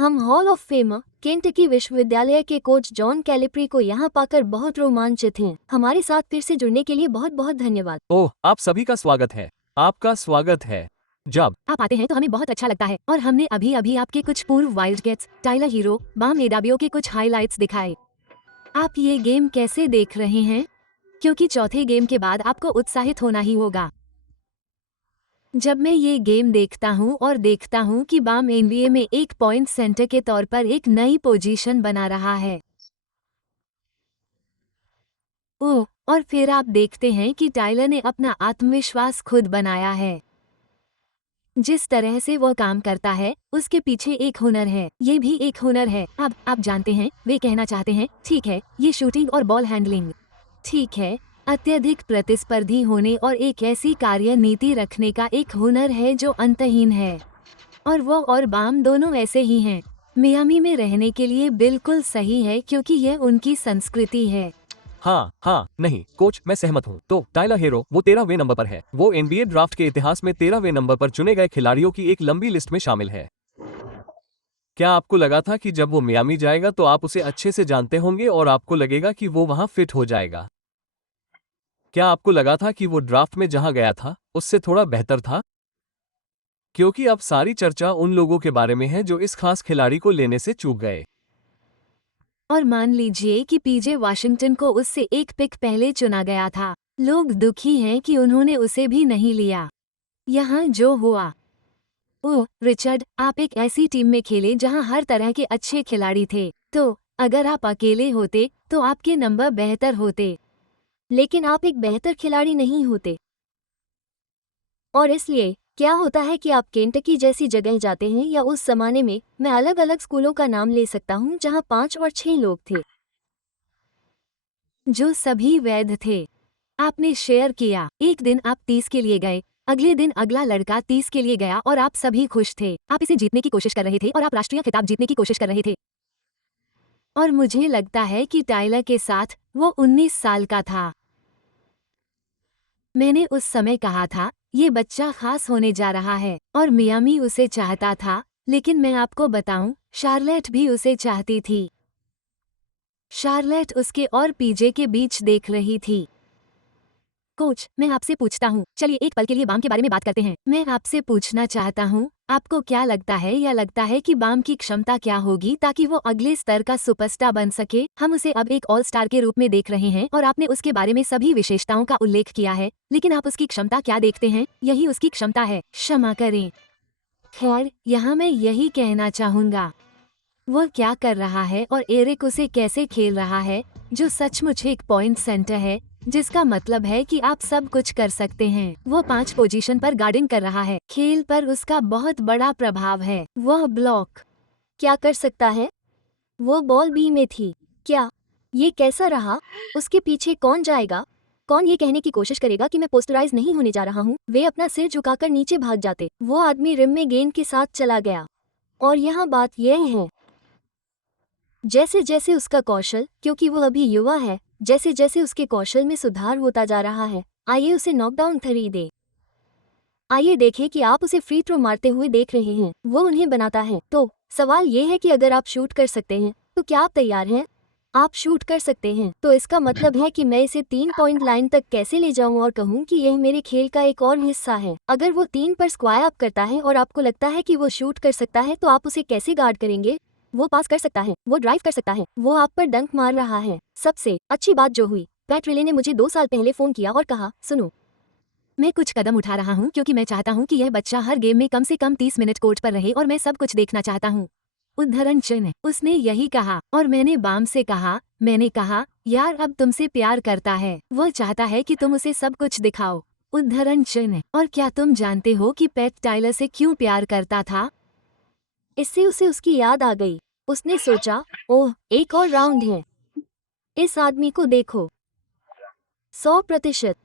हम hall of famer Kentucky विश्वविद्यालय के कोच जॉन कैलिप्री को यहाँ पाकर बहुत रोमांचित हैं। हमारे साथ फिर से जुड़ने के लिए बहुत बहुत धन्यवाद। ओह, आप सभी का स्वागत है। आपका स्वागत है। जब आप आते हैं तो हमें बहुत अच्छा लगता है और हमने अभी अभी आपके कुछ पूर्व वाइल्डकैट्स, टाइलर हीरो, बाम एडाबियो के कुछ हाइलाइट्स दिखाए। आप ये गेम कैसे देख रहे हैं? क्योंकि चौथे गेम के बाद आपको उत्साहित होना ही होगा। जब मैं ये गेम देखता हूँ और देखता हूँ कि बाम एनबीए में एक पॉइंट सेंटर के तौर पर एक नई पोजीशन बना रहा है। ओह, और फिर आप देखते हैं कि टाइलर ने अपना आत्मविश्वास खुद बनाया है। जिस तरह से वो काम करता है उसके पीछे एक हुनर है। ये भी एक हुनर है। अब आप जानते हैं वे कहना चाहते हैं, ठीक है, ये शूटिंग और बॉल हैंडलिंग, ठीक है, अत्यधिक प्रतिस्पर्धी होने और एक ऐसी कार्य नीति रखने का एक हुनर है जो अंतहीन है। और वो और बाम दोनों ऐसे ही हैं। मियामी में रहने के लिए बिल्कुल सही है क्योंकि यह उनकी संस्कृति है। हाँ, नहीं कोच, मैं सहमत हूँ। तो टाइलर हीरो वो 13वें नंबर पर है। वो एनबीए ड्राफ्ट के इतिहास में 13वें नंबर पर चुने गए खिलाड़ियों की एक लंबी लिस्ट में शामिल है। क्या आपको लगा था कि जब वो मियामी जाएगा तो आप उसे अच्छे से जानते होंगे और आपको लगेगा कि वो वहां फिट हो जाएगा? क्या आपको लगा था कि वो ड्राफ्ट में जहां गया था उससे थोड़ा बेहतर था? क्योंकि अब सारी चर्चा उन लोगों के बारे में है जो इस खास खिलाड़ी को लेने से चूक गए। और मान लीजिए कि पीजे वाशिंगटन को उससे एक पिक पहले चुना गया था। लोग दुखी हैं कि उन्होंने उसे भी नहीं लिया। यहाँ जो हुआ। ओह रिचर्ड, आप एक ऐसी टीम में खेले जहाँ हर तरह के अच्छे खिलाड़ी थे। तो अगर आप अकेले होते तो आपके नंबर बेहतर होते। लेकिन आप एक बेहतर खिलाड़ी नहीं होते। और इसलिए क्या होता है कि आप केंटकी जैसी जगह जाते हैं या उस जमाने में मैं अलग अलग स्कूलों का नाम ले सकता हूँ जहाँ 5 और 6 लोग थे जो सभी वैध थे। आपने शेयर किया। एक दिन आप 30 के लिए गए, अगले दिन अगला लड़का 30 के लिए गया और आप सभी खुश थे। आप इसे जीतने की कोशिश कर रहे थे और आप राष्ट्रीय खिताब जीतने की कोशिश कर रहे थे। और मुझे लगता है कि टाइलर के साथ वो 19 साल का था। मैंने उस समय कहा था ये बच्चा खास होने जा रहा है और मियामी उसे चाहता था, लेकिन मैं आपको बताऊं, शार्लेट भी उसे चाहती थी। शार्लेट उसके और पीजे के बीच देख रही थी। कोच, मैं आपसे पूछता हूँ, चलिए एक पल के लिए बाम के बारे में बात करते हैं। मैं आपसे पूछना चाहता हूँ, आपको क्या लगता है या लगता है कि बाम की क्षमता क्या होगी ताकि वो अगले स्तर का सुपरस्टार बन सके? हम उसे अब एक ऑल स्टार के रूप में देख रहे हैं और आपने उसके बारे में सभी विशेषताओं का उल्लेख किया है, लेकिन आप उसकी क्षमता क्या देखते हैं? यही उसकी क्षमता है। क्षमा करें। खैर, यहाँ मैं यही कहना चाहूँगा, वो क्या कर रहा है और एरिक उसे कैसे खेल रहा है, जो सचमुच एक पॉइंट सेंटर है, जिसका मतलब है कि आप सब कुछ कर सकते हैं। वो 5 पोजीशन पर गार्डिंग कर रहा है। खेल पर उसका बहुत बड़ा प्रभाव है। वह ब्लॉक क्या कर सकता है? वो बॉल बी में थी। क्या ये कैसा रहा? उसके पीछे कौन जाएगा? कौन ये कहने की कोशिश करेगा कि मैं पोस्टराइज नहीं होने जा रहा हूँ? वे अपना सिर झुकाकर नीचे भाग जाते। वो आदमी रिम में गेंद के साथ चला गया। और यहाँ बात यह है, जैसे जैसे उसका कौशल, क्योंकि वो अभी युवा है, जैसे जैसे उसके कौशल में सुधार होता जा रहा है, आइए उसे नॉकडाउन खरीदे। आइए देखें कि आप उसे फ्री थ्रो मारते हुए देख रहे हैं, वो उन्हें बनाता है। तो सवाल ये है कि अगर आप शूट कर सकते हैं तो क्या आप तैयार हैं? आप शूट कर सकते हैं तो इसका मतलब है कि मैं इसे 3 पॉइंट लाइन तक कैसे ले जाऊं और कहूं कि यह मेरे खेल का एक और हिस्सा है। अगर वो 3 पर स्क्वायर अप करता है और आपको लगता है कि वो शूट कर सकता है तो आप उसे कैसे गार्ड करेंगे? वो पास कर सकता है, वो ड्राइव कर सकता है, वो आप पर डंक मार रहा है। सबसे अच्छी बात जो हुई, पैट रिले ने मुझे 2 साल पहले फोन किया और कहा, सुनो, मैं कुछ कदम उठा रहा हूँ क्योंकि मैं चाहता हूँ कि यह बच्चा हर गेम में कम से कम 30 मिनट कोर्ट पर रहे और मैं सब कुछ देखना चाहता हूँ। उद्धरण चिन्ह। उसने यही कहा और मैंने बाम से कहा, मैंने कहा, यार अब तुमसे प्यार करता है। वो चाहता है कि तुम उसे सब कुछ दिखाओ। उद्धरण चिन्ह। और क्या तुम जानते हो कि पैट टाइलर से क्यों प्यार करता था? इससे उसे उसकी याद आ गई। उसने सोचा, ओह, एक और राउंड है। इस आदमी को देखो। 100%।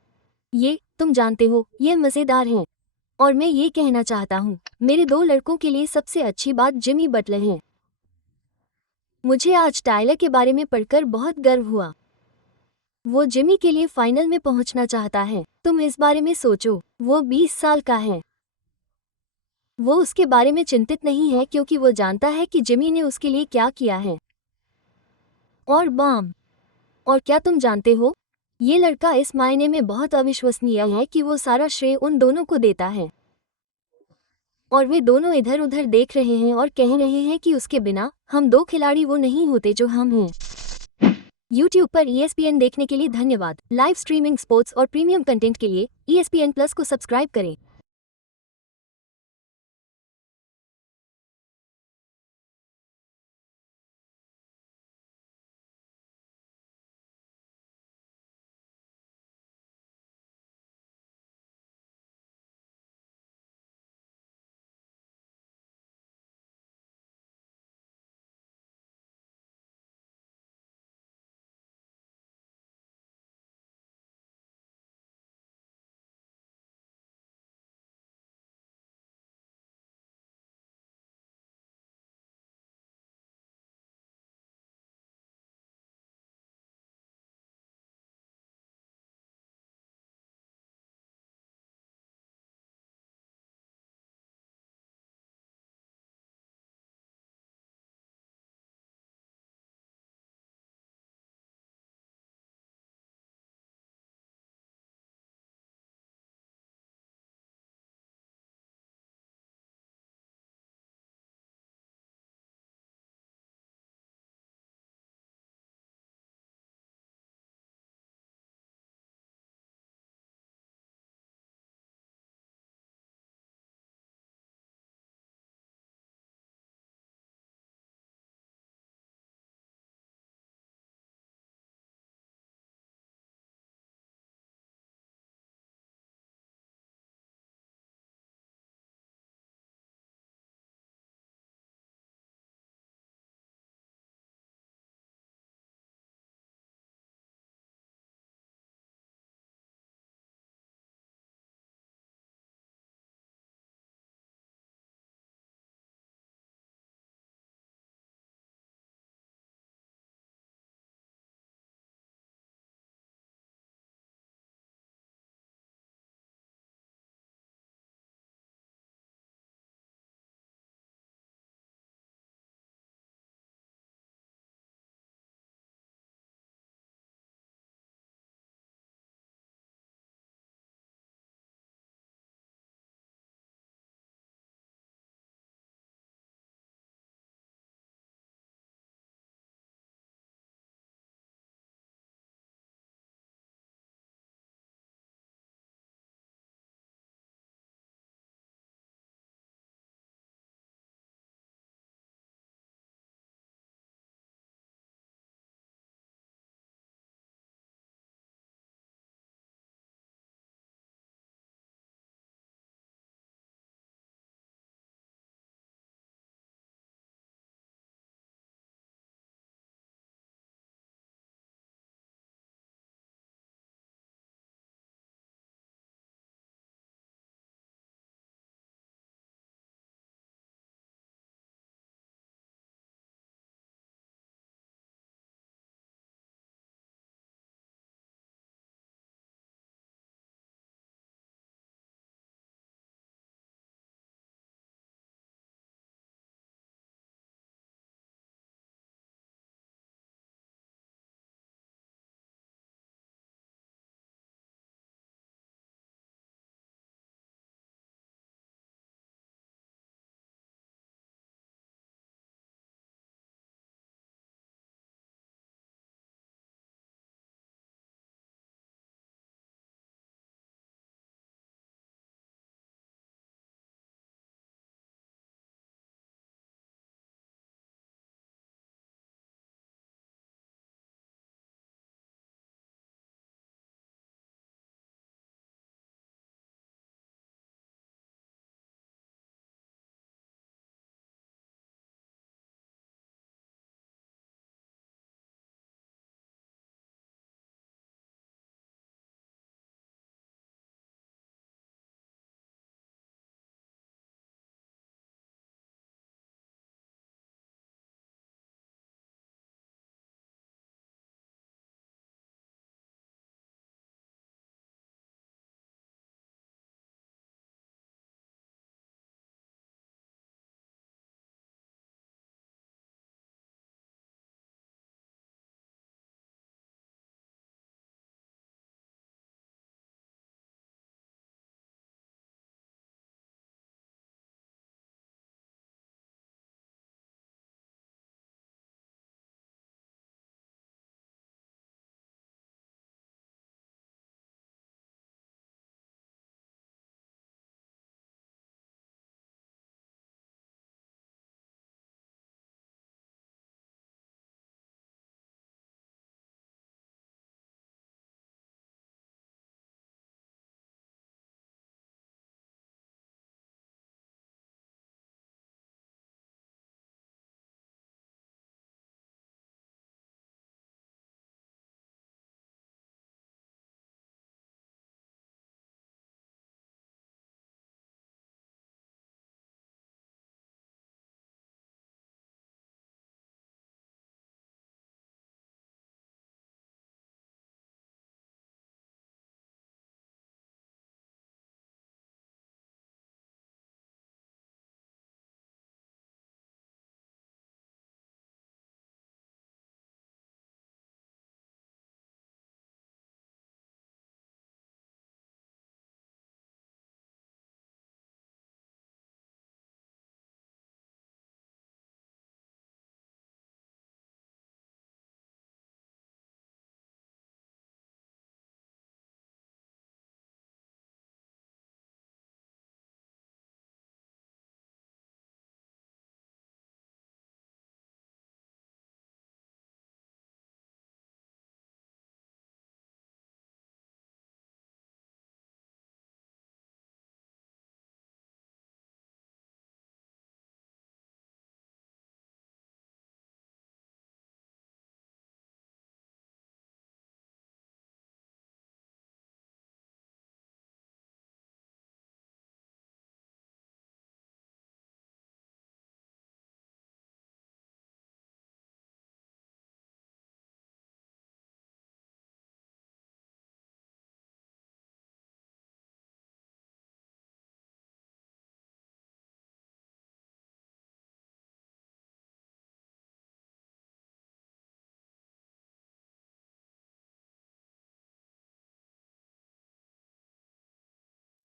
ये तुम जानते हो, ये मज़ेदार है। और मैं ये कहना चाहता हूँ, मेरे 2 लड़कों के लिए सबसे अच्छी बात जिमी बटलर है। मुझे आज टाइलर के बारे में पढ़कर बहुत गर्व हुआ। वो जिमी के लिए फाइनल में पहुंचना चाहता है। तुम इस बारे में सोचो, वो 20 साल का है। वो उसके बारे में चिंतित नहीं है क्योंकि वो जानता है कि जिमी ने उसके लिए क्या किया है। और बॉम। और क्या तुम जानते हो, ये लड़का इस मायने में बहुत अविश्वसनीय है कि वो सारा श्रेय उन दोनों को देता है। और वे दोनों इधर उधर देख रहे हैं और कह रहे हैं कि उसके बिना हम दो खिलाड़ी वो नहीं होते जो हम हैं। YouTube पर ESPN देखने के लिए धन्यवाद। लाइव स्ट्रीमिंग, स्पोर्ट्स और प्रीमियम कंटेंट के लिए ESPN+ को सब्सक्राइब करें।